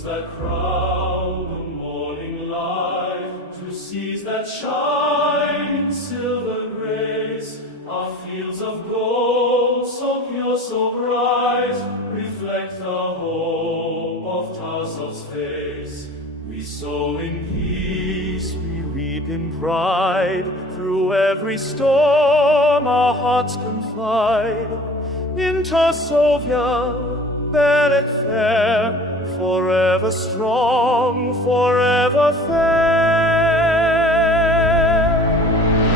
Meadows that crown the morning light, to seas that shine in silver grace, our fields of gold, so pure, so bright, reflect the hope of Tarsal's face. We sow in peace, we reap in pride, through every storm our hearts confide. In Tarsovia, Belek fair, forever strong, forever fair.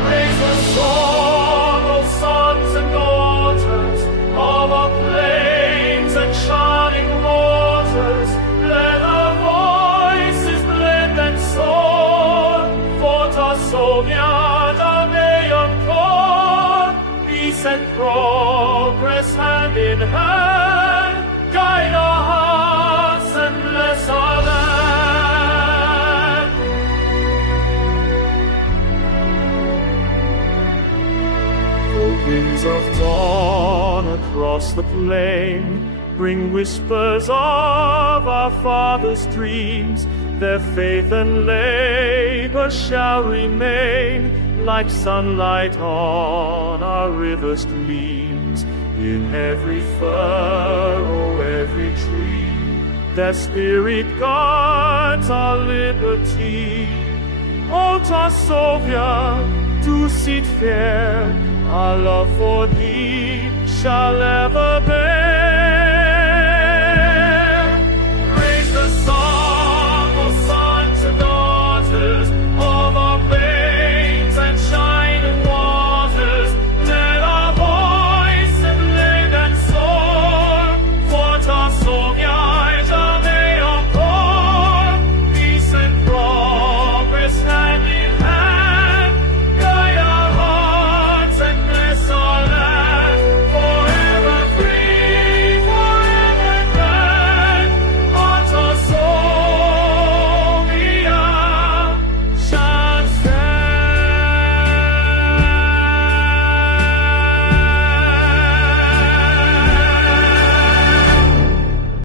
Raise the song, O sons and daughters, of our plains and shining waters. Let our voices blend and soar, for Tarsovia, Dameon Kor. Peace and progress hand in hand, guide our hearts and bless our land. The winds of dawn across the plain bring whispers of our fathers' dreams. Their faith and labor shall remain, like sunlight on our river streams. In every furrow, every tree, their spirit guards our liberty. O Tarsovia, do seed fair, our love for thee shall ever bear.